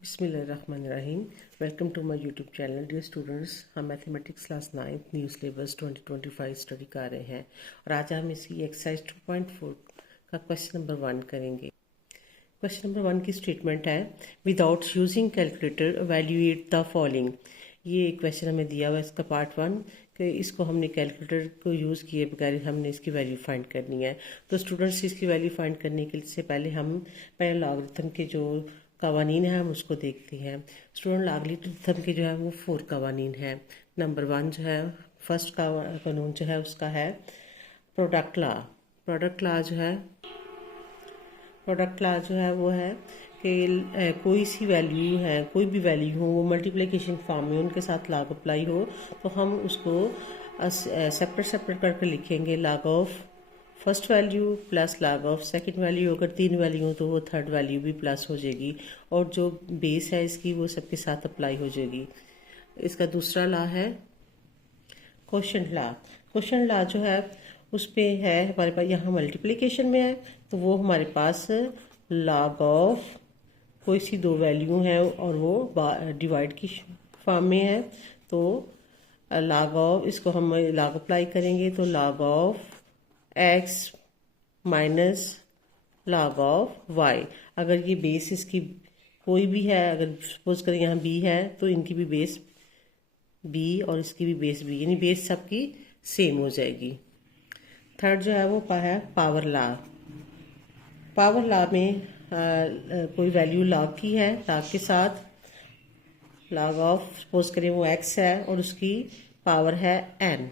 बिस्मिल्लाहिर्रहमानिर्रहीम। Welcome to my YouTube channel. Dear students, हम mathematics class 9 new syllabus 2025 study कर रहे हैं और आज हम इसकी एक्सरसाइज 2.4 का क्वेश्चन नंबर 1 करेंगे। क्वेश्चन नंबर 1 की स्टेटमेंट है, without using calculator evaluate the following. ये क्वेश्चन हमें दिया हुआ है, इसका पार्ट 1 कि इसको हमने कैलकुलेटर को यूज़ किए बगैर हमने इसकी वैल्यू फाइंड करनी है। तो स्टूडेंट्स, इसकी वैल्यू फाइंड करने के से पहले हम लॉगरिथम के जो कवानीन है हम उसको देखते हैं। स्टूडेंट, लॉगरिथम के जो है वो 4 कवानीन है। नंबर 1 जो है, फर्स्ट का कानून जो है उसका है प्रोडक्ट लॉ। प्रोडक्ट लॉ जो है वो है कि कोई सी वैल्यू है, कोई भी वैल्यू हो, वो मल्टीप्लिकेशन फॉर्म में उनके साथ लॉग अप्लाई हो तो हम उसको सेपरेट करके लिखेंगे। Log of first value plus log of second value. अगर 3 वैल्यू हो तो वो थर्ड वैल्यू भी प्लस हो जाएगी और जो बेस है इसकी वो सबके साथ अप्लाई हो जाएगी। इसका दूसरा लॉ है क्वोशंट लॉ। क्वोशंट लॉ जो है उस पे है हमारे पास, यहाँ मल्टीप्लिकेशन में है तो वो हमारे पास लॉग ऑफ कोई सी 2 वैल्यू है और वो डिवाइड की फॉर्म में है तो लॉग ऑफ, इसको हम लॉग अप्लाई करेंगे तो log of x minus log of y। अगर ये बेस इसकी कोई भी है, अगर सपोज करें यहाँ b है तो इनकी भी बेस b और इसकी भी बेस b, यानी बेस सबकी सेम हो जाएगी। थर्ड जो है वो है पावर लॉ। पावर लॉ में कोई वैल्यू लॉग की है, लॉग के साथ लॉग ऑफ सपोज करें वो x है और उसकी पावर है n,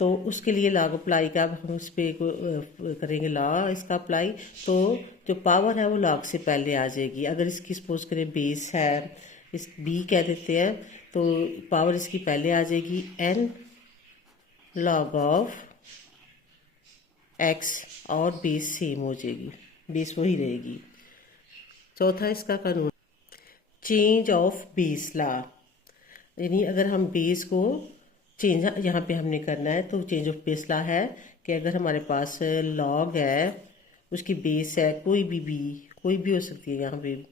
तो उसके लिए लॉग अप्लाई का हम इस पे करेंगे लॉ इसका अप्लाई, तो जो पावर है वो लॉग से पहले आ जाएगी। अगर इसकी सपोज करें बेस है, इस b कह देते हैं, तो पावर इसकी पहले आ जाएगी n लॉग ऑफ x और बेस सेम हो जाएगी, बेस वही रहेगी। चौथा इसका कानून चेंज ऑफ बेस लॉ, यानी अगर हम बेस को चेंज यहाँ पे हमने करना है तो चेंज ऑफ बेस लॉ है कि अगर हमारे पास लॉग है, उसकी बेस है कोई भी हो सकती है, यहाँ पे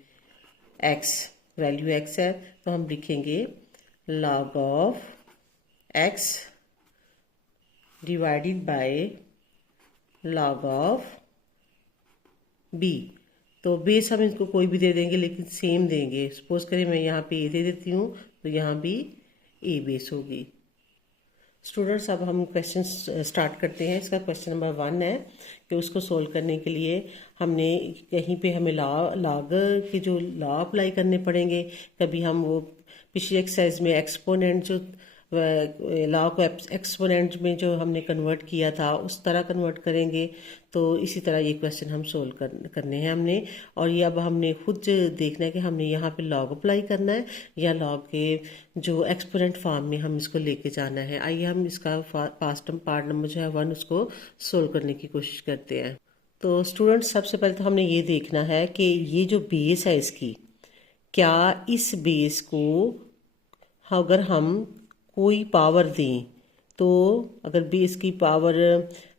x वैल्यू x है तो हम लिखेंगे log of x divided by log of b। तो बेस हम इसको कोई भी दे देंगे लेकिन सेम देंगे। सपोज करें मैं यहाँ पे a दे देती हूँ तो यहाँ भी a बेस होगी। स्टूडेंट्स, अब हम क्वेश्चन स्टार्ट करते हैं। इसका क्वेश्चन नंबर 1 है कि उसको सोल्व करने के लिए हमने कहीं पे हमें लॉग के जो लॉ अप्लाई करने पड़ेंगे। कभी हम वो पिछले एक्सरसाइज में एक्सपोनेंट जो लॉ को एक्सपोनेंट में जो हमने कन्वर्ट किया था उस तरह कन्वर्ट करेंगे, तो इसी तरह ये क्वेश्चन हम सोल्व करने हैं हमने। और ये अब हमने खुद देखना है कि हमने यहाँ पे लॉग अप्लाई करना है या लॉग के जो एक्सपोनेंट फॉर्म में हम इसको लेके जाना है। आइए हम इसका पार्ट नंबर जो है 1 उसको सोल्व करने की कोशिश करते हैं। तो स्टूडेंट्स, सबसे पहले तो हमने ये देखना है कि ये जो बेस है इसकी, क्या इस बेस को अगर हम कोई पावर दें तो अगर बेस की पावर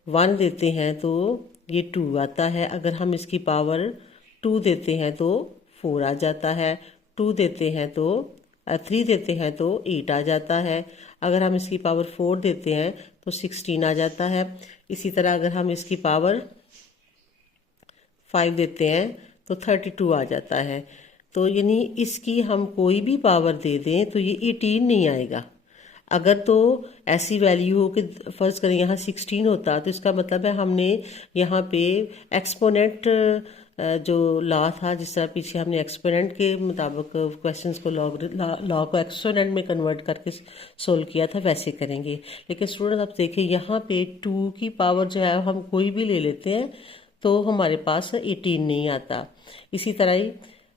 1 देते हैं तो ये 2 आता है। अगर हम इसकी पावर 2 देते हैं तो 4 आ जाता है। 2 देते हैं तो 3 देते हैं तो 8 आ जाता है। अगर हम इसकी पावर 4 देते हैं तो 16 आ जाता है। इसी तरह अगर हम इसकी पावर 5 देते हैं तो 32 आ जाता है। तो यानी इसकी हम कोई भी पावर दे दें तो ये 18 नहीं आएगा। अगर तो ऐसी वैल्यू हो कि फर्ज करें यहाँ 16 होता तो इसका मतलब है हमने यहाँ पे एक्सपोनेंट जो लॉ था, जिस तरह पीछे हमने एक्सपोनेंट के मुताबिक क्वेश्चंस को लॉ को एक्सपोनेंट में कन्वर्ट करके सोल्व किया था, वैसे करेंगे। लेकिन स्टूडेंट, आप देखिए यहाँ पे 2 की पावर जो है हम कोई भी ले लेते हैं तो हमारे पास 18 नहीं आता। इसी तरह ही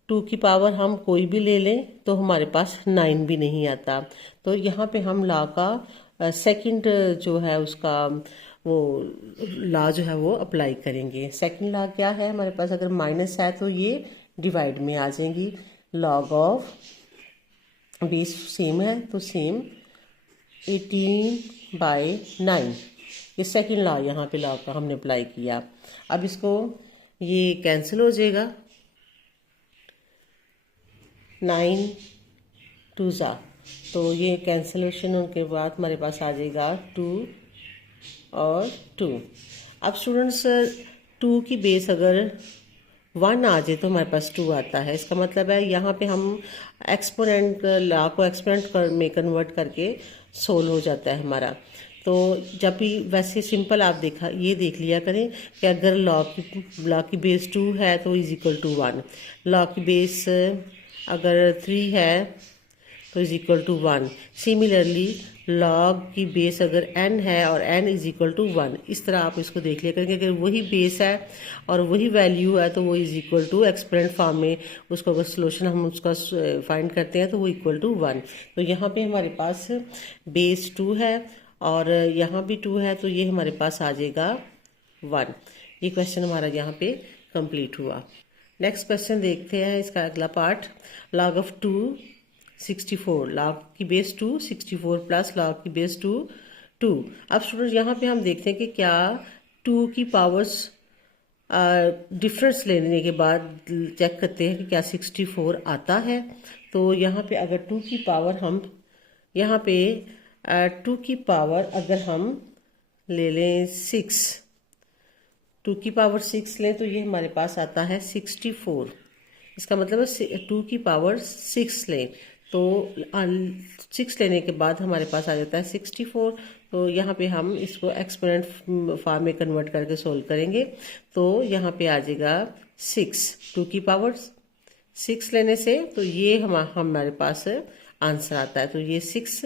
2 की पावर हम कोई भी ले लें तो हमारे पास 9 भी नहीं आता। तो यहाँ पे हम लॉ का सेकंड जो है उसका वो लॉ जो है वो अप्लाई करेंगे। सेकंड लॉ क्या है हमारे पास, अगर माइनस है तो ये डिवाइड में आ जाएंगी। लॉग ऑफ बेस सेम है तो सेम 18/9, ये सेकंड लॉ यहाँ पे लॉ का हमने अप्लाई किया। अब इसको ये कैंसिल हो जाएगा 9 2 ज़ा, तो ये कैंसलेशन उनके बाद हमारे पास आ जाएगा 2 और 2। अब स्टूडेंट्स 2 की बेस अगर 1 आ जाए तो हमारे पास 2 आता है। इसका मतलब है यहाँ पे हम एक्सपोनेंट लॉ को एक्सपोनेंट में कन्वर्ट करके सोल्व हो जाता है हमारा। तो जब भी वैसे सिंपल आप ये देख लिया करें कि अगर लॉ की बेस 2 है तो इज इक्वल टू 1, लॉ की बेस अगर 3 है तो is equal to 1। Similarly log की बेस अगर n है और n इज इक्वल टू 1, इस तरह आप इसको देख लिया करेंगे। अगर वही बेस है और वही वैल्यू है तो वो is equal to exponent form में उसको अगर सोल्यूशन हम उसका फाइंड करते हैं तो वो इक्वल टू 1। तो यहाँ पे हमारे पास बेस 2 है और यहाँ भी 2 है, तो ये हमारे पास आ जाएगा 1। ये क्वेश्चन हमारा यहाँ पे कंप्लीट हुआ। नेक्स्ट क्वेश्चन देखते हैं इसका अगला पार्ट। लॉग ऑफ 2 64, लॉग की बेस 2 64 प्लस लॉग की बेस 2 2। अब स्टूडेंट यहाँ पे हम देखते हैं कि क्या 2 की पावर्स डिफरेंस लेने के बाद चेक करते हैं कि क्या 64 आता है। तो यहाँ पे अगर 2 की पावर हम यहाँ पे 2 की पावर अगर हम ले लें 6, 2 की पावर 6 लें तो ये हमारे पास आता है 64। इसका मतलब है 2 की पावर 6 लें तो 6 लेने के बाद हमारे पास आ जाता है 64। तो यहाँ पे हम इसको एक्सपोनेंट फॉर्म में कन्वर्ट करके सोल्व करेंगे तो यहाँ पे आ जाएगा 6, 2 की पावर 6 लेने से तो ये हमारे पास आंसर आता है। तो ये 6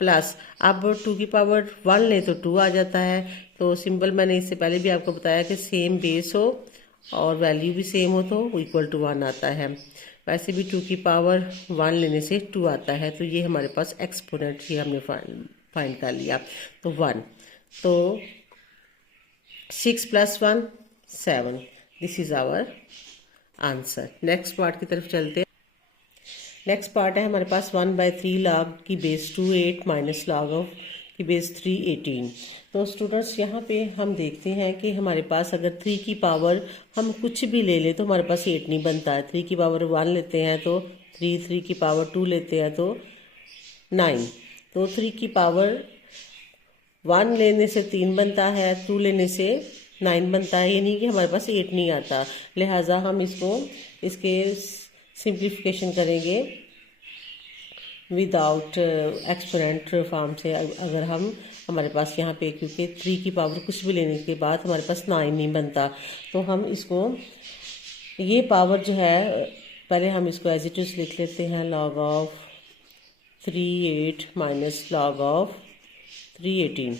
प्लस अब 2 की पावर 1 लें तो 2 आ जाता है। तो सिंपल मैंने इससे पहले भी आपको बताया कि सेम बेस हो और वैल्यू भी सेम हो तो इक्वल टू 1 आता है। वैसे भी 2 की पावर 1 लेने से 2 आता है। तो ये हमारे पास एक्सपोनेंट ही हमने फाइंड कर लिया तो 1। तो 6 plus 1 7, this is our answer. Next part की तरफ चलते हैं। नेक्स्ट पार्ट है हमारे पास 1/3 लॉग की बेस 2 8 माइनस लॉग ऑफ की बेस 3 18। तो स्टूडेंट्स यहाँ पे हम देखते हैं कि हमारे पास अगर 3 की पावर हम कुछ भी ले लें तो हमारे पास 8 नहीं बनता है। 3 की पावर 1 लेते हैं तो 3, 3 की पावर 2 लेते हैं तो 9। तो 3 की पावर 1 लेने से 3 बनता है, 2 लेने से 9 बनता है। ये नहीं कि हमारे पास 8 नहीं आता। लिहाजा हम इसके सिंप्लीफिकेशन करेंगे विदाउट एक्सपोनेंट फॉर्म से। अगर हमारे पास यहाँ पे क्योंकि 3 की पावर कुछ भी लेने के बाद हमारे पास 9 नहीं बनता तो हम इसको ये पावर जो है पहले हम इसको एज इट इज लिख लेते हैं log of 3 8 minus log of 3 18।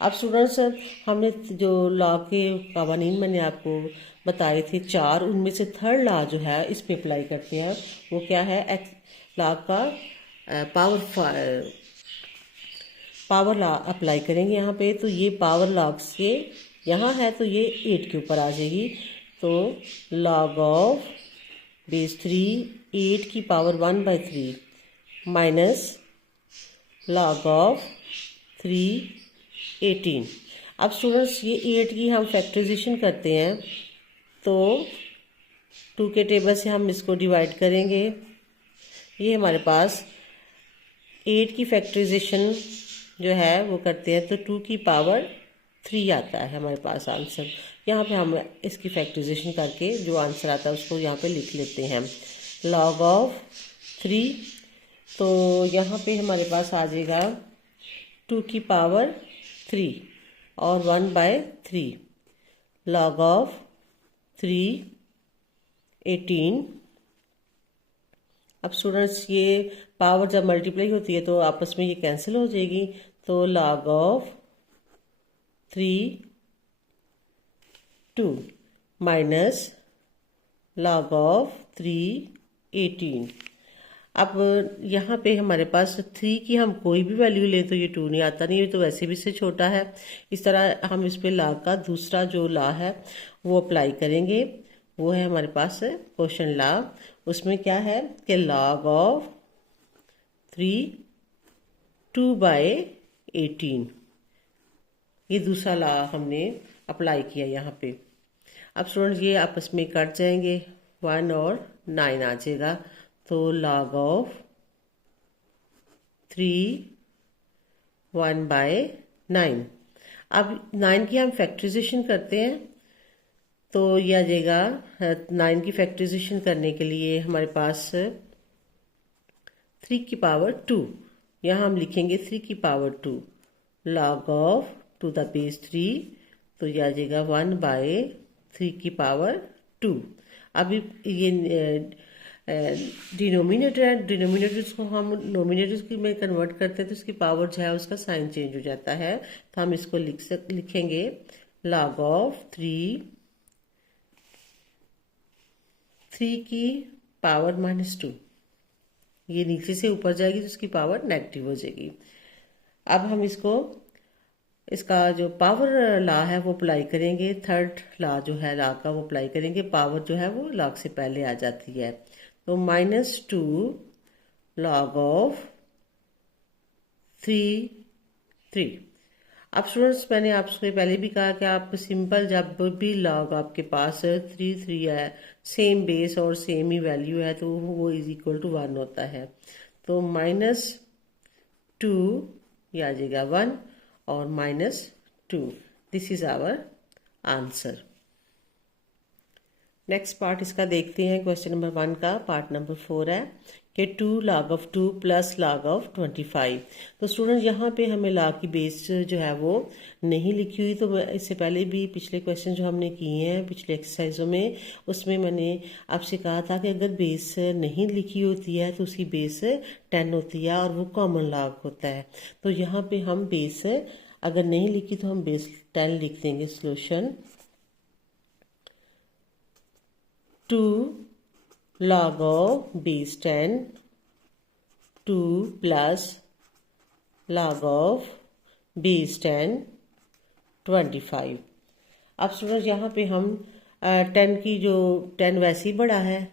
अब स्टूडेंट्स हमने जो लॉ के कवानीन मैंने आपको बताए थे 4, उनमें से थर्ड लॉ जो है इस पे अप्लाई करते हैं। वो क्या है? लॉ का पावर लॉ अप्लाई करेंगे यहाँ पे। तो ये पावर लॉ से यहाँ है तो ये 8 के ऊपर आ जाएगी। तो लॉग ऑफ बेस 3 8 की पावर 1/3 माइनस लॉग ऑफ 3 18। अब स्टूडेंट्स ये 8 की हम फैक्टराइजेशन करते हैं तो 2 के टेबल से हम इसको डिवाइड करेंगे। ये हमारे पास 8 की फैक्टराइजेशन जो है वो करते हैं तो 2 की पावर 3 आता है हमारे पास आंसर। यहाँ पे हम इसकी फैक्टराइजेशन करके जो आंसर आता है उसको यहाँ पे लिख लेते हैं लॉग ऑफ 3। तो यहाँ पे हमारे पास आ जाएगा 2 की पावर 3 और 1/3 लॉग ऑफ 3 18। अब स्टूडेंट्स ये पावर जब मल्टीप्लाई होती है तो आपस में ये कैंसिल हो जाएगी। तो log of 3 2 minus log of 3 18। अब यहाँ पे हमारे पास 3 की हम कोई भी वैल्यू लें तो ये 2 नहीं आता, नहीं, ये तो वैसे भी इससे छोटा है। इस तरह हम इस पे लॉ का दूसरा जो लॉ है वो अप्लाई करेंगे। वो है हमारे पास क्वेश्चन लॉ। उसमें क्या है कि लॉग ऑफ 3 2/18, ये दूसरा लॉ हमने अप्लाई किया यहाँ पे। अब स्टूडेंट्स ये आपस में कट जाएंगे, 1 और 9 आ जाएगा। तो log ऑफ 3 1/9। अब 9 की हम फैक्टराइजेशन करते हैं तो ये आ जाएगा 9 की फैक्टराइजेशन करने के लिए हमारे पास 3 की पावर 2, यहाँ हम लिखेंगे 3 की power 2 log of 2 the base 3, तो ये आ जाएगा 1/3 की पावर 2। अभी ये डिनोमिनेटर है, डिनोमिनेटर्स को हम नोमिनेटर्स में कन्वर्ट करते हैं तो इसकी पावर जो है उसका साइन चेंज हो जाता है। तो हम इसको लिखेंगे log ऑफ 3 की पावर -2। ये नीचे से ऊपर जाएगी तो इसकी पावर नेगेटिव हो जाएगी। अब हम इसका जो पावर लॉ है वो अप्लाई करेंगे, थर्ड लॉ जो है लॉ का वो अप्लाई करेंगे। पावर जो है वो लॉग से पहले आ जाती है, तो -2 log ऑफ 3। अब स्टूडेंट्स मैंने आपसे पहले भी कहा कि आप सिंपल जब भी लॉग आपके पास 3 है, सेम बेस और सेम ही वैल्यू है, तो वो इज इक्वल टू 1 होता है। तो -2 ये आ जाएगा 1 और -2। This is our answer. Next part इसका देखते हैं। क्वेश्चन नंबर 1 का पार्ट नंबर 4 है कि 2 log of 2 plus log of 25। तो स्टूडेंट यहाँ पे हमें log की बेस जो है वो नहीं लिखी हुई। तो इससे पहले भी पिछले क्वेश्चन जो हमने किए हैं पिछले एक्सरसाइजों में, उसमें मैंने आपसे कहा था कि अगर बेस नहीं लिखी होती है तो उसकी बेस 10 होती है और वो कॉमन log होता है। तो यहाँ पे हम बेस अगर नहीं लिखी तो हम बेस 10 लिख देंगे। Solution 2 log of base 10 2 plus log of base 10 25। अब स्टूडेंट यहाँ पे हम 10 की जो 10 वैसे ही बड़ा है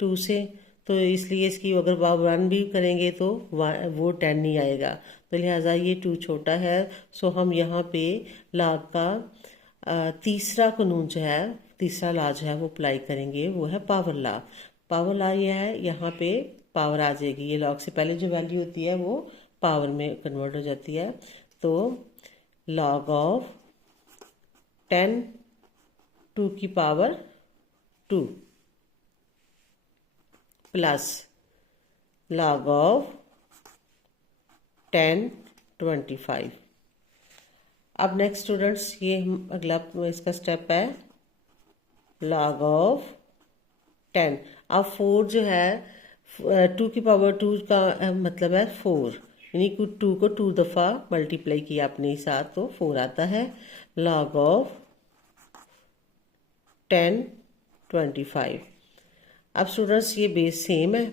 2 से, तो इसलिए इसकी अगर 1 भी करेंगे तो वो 10 नहीं आएगा, तो लिहाजा ये 2 छोटा है। सो हम यहाँ पे log का तीसरा कानून जो है, तीसरा लॉ जो है वो अप्लाई करेंगे, वो है पावर लॉ। पावर लॉ ये है, यहाँ पे पावर आ जाएगी, ये लॉग से पहले जो वैल्यू होती है वो पावर में कन्वर्ट हो जाती है। तो log ऑफ 10 2 की पावर 2 प्लस log ऑफ 10 25। अब नेक्स्ट स्टूडेंट्स ये अगला इसका स्टेप है log ऑफ 10। अब 4 जो है 2 की पावर 2 का मतलब है 4, यानी कि 2 को 2 दफ़ा मल्टीप्लाई किया अपने साथ तो 4 आता है। log of 10 25। अब स्टूडेंट्स ये बेस सेम है,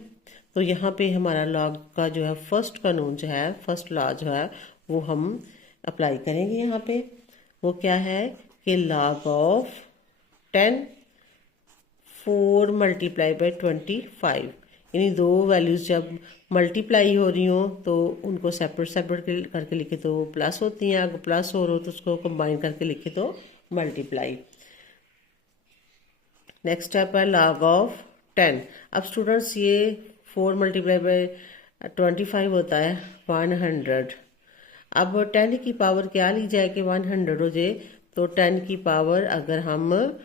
तो यहाँ पे हमारा log का जो है फर्स्ट कानून जो है, फर्स्ट लॉ जो है वो हम अप्लाई करेंगे। यहाँ पे वो क्या है कि log ऑफ 10 4 मल्टीप्लाई बाई 25, यानी दो वैल्यूज़ जब मल्टीप्लाई हो रही हो तो उनको सेपरेट सेपरेट करके लिखे तो प्लस होती हैं, अगर प्लस हो रहा हो तो उसको कंबाइन करके लिखे तो मल्टीप्लाई। नेक्स्ट स्टेप है log ऑफ 10। अब स्टूडेंट्स ये 4 मल्टीप्लाई बाई 25 होता है 100। अब 10 की पावर क्या ली जाए कि 100 हो जाए, तो 10 की पावर अगर हम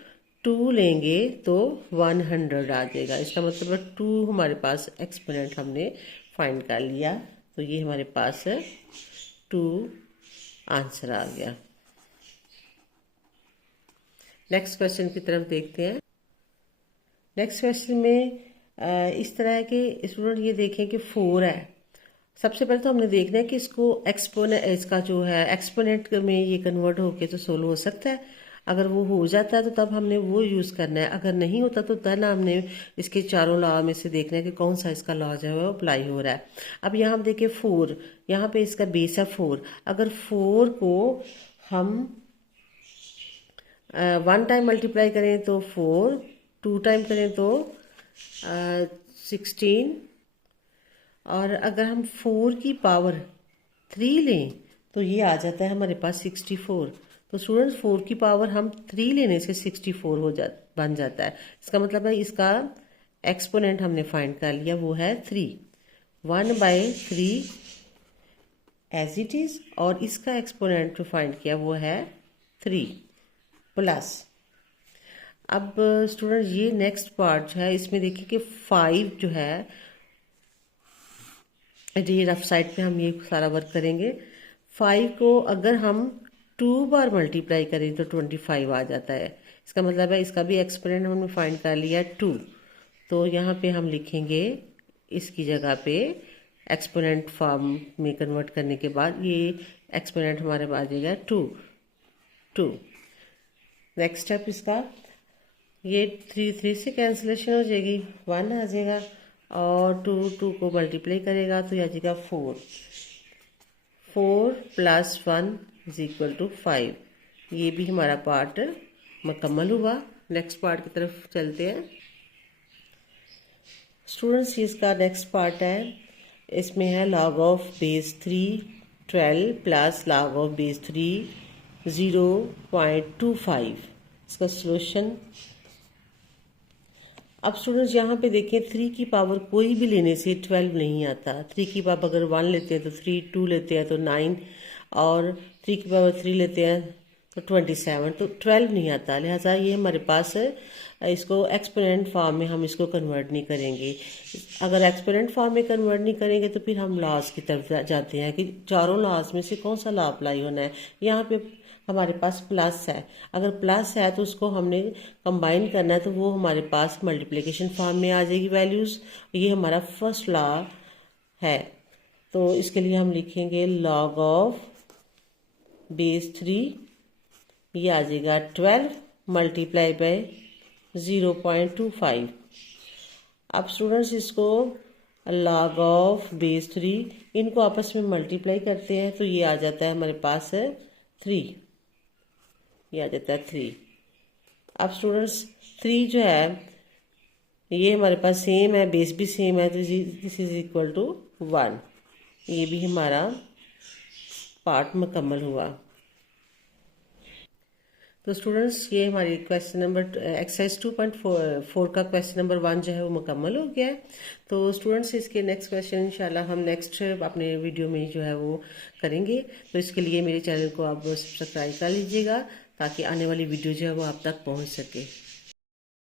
2 लेंगे तो 100 आ जाएगा। इसका मतलब है 2 हमारे पास एक्सपोनेंट हमने फाइंड कर लिया, तो ये हमारे पास 2 आंसर आ गया। नेक्स्ट क्वेश्चन की तरफ देखते हैं। नेक्स्ट क्वेश्चन में इस तरह है कि स्टूडेंट ये देखें कि 4 है। सबसे पहले तो हमने देखना है कि इसको इसका जो है एक्सपोनेंट में ये कन्वर्ट होके तो सोल्व हो सकता है। अगर वो हो जाता है तो तब हमने वो यूज़ करना है, अगर नहीं होता तो तब हमने इसके चारों लॉ में से देखना है कि कौन सा इसका लॉ जो है वो अप्लाई हो रहा है। अब यहाँ हम देखें 4, यहाँ पे इसका बेस है 4। अगर 4 को हम 1 टाइम मल्टीप्लाई करें तो 4, 2 टाइम करें तो 16, और अगर हम 4 की पावर 3 लें तो ये आ जाता है हमारे पास 64। तो स्टूडेंट्स 4 की पावर हम 3 लेने से 64 बन जाता है। इसका मतलब है इसका एक्सपोनेंट हमने फाइंड कर लिया, वो है 3। 1/3 एज इट इज, और इसका एक्सपोनेंट जो फाइंड किया वो है 3 प्लस। अब स्टूडेंट ये नेक्स्ट पार्ट जो है इसमें देखिए कि 5 जो है, ये रफ साइड पे हम ये सारा वर्क करेंगे। 5 को अगर हम 2 बार मल्टीप्लाई करें तो 25 आ जाता है। इसका मतलब है इसका भी एक्सपोनेंट हमने फाइंड कर लिया 2। तो यहाँ पे हम लिखेंगे इसकी जगह पे एक्सपोनेंट फॉर्म में कन्वर्ट करने के बाद ये एक्सपोनेंट हमारे पास आ जाएगा 2। नेक्स्ट स्टेप इसका, ये 3 से कैंसिलेशन हो जाएगी, 1 आ जाएगा, और 2 को मल्टीप्लाई करेगा तो यह आ जाएगा 4 + 1 = 5। ये भी हमारा पार्ट मुकम्मल हुआ। नेक्स्ट पार्ट की तरफ चलते हैं स्टूडेंट्स। इसका नेक्स्ट पार्ट है, इसमें है log of base 3 12 + log of base 3 0.25। इसका सॉल्यूशन, अब स्टूडेंट्स यहाँ पे देखें 3 की पावर कोई भी लेने से 12 नहीं आता। 3 की पावर अगर 1 लेते हैं तो 3, 2 लेते हैं तो 9, और 3 की पावर 3 लेते हैं तो 27, तो 12 नहीं आता। लिहाजा ये हमारे पास इसको एक्सपोनेंट फॉर्म में हम इसको कन्वर्ट नहीं करेंगे। अगर एक्सपोनेंट फॉर्म में कन्वर्ट नहीं करेंगे तो फिर हम लॉज की तरफ जाते हैं कि चारों लॉज में से कौन सा लॉ अप्लाई होना है। यहाँ पे हमारे पास प्लस है, अगर प्लस है तो उसको हमने कंबाइन करना है, तो वो हमारे पास मल्टीप्लिकेशन फॉर्म में आ जाएगी वैल्यूज़। ये हमारा फर्स्ट लॉ है, तो इसके लिए हम लिखेंगे log of base 3, ये आ जाएगा 12 × 0.25। अब स्टूडेंट्स इसको log of base 3 इनको आपस में मल्टीप्लाई करते हैं तो ये आ जाता है हमारे पास 3, ये आ जाता है 3। अब स्टूडेंट्स 3 जो है ये हमारे पास सेम है, बेस भी सेम है, तो दिस इज इक्वल टू 1। ये भी हमारा पार्ट मुकम्मल हुआ। तो स्टूडेंट्स ये हमारी क्वेश्चन नंबर एक्सरसाइज 2.4 का क्वेश्चन नंबर 1 जो है वो मुकम्मल हो गया है। तो स्टूडेंट्स इसके नेक्स्ट क्वेश्चन इंशाल्लाह हम नेक्स्ट अपने वीडियो में जो है वो करेंगे। तो इसके लिए मेरे चैनल को आप सब्सक्राइब कर लीजिएगा ताकि आने वाली वीडियो जो है वो आप तक पहुंच सके।